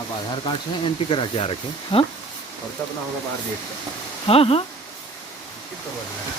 आप आधार कार्ड से एंट्री करा के आ रखे हाँ और तब ना होगा बाहर गेट का हाँ हाँ कितना बदला है?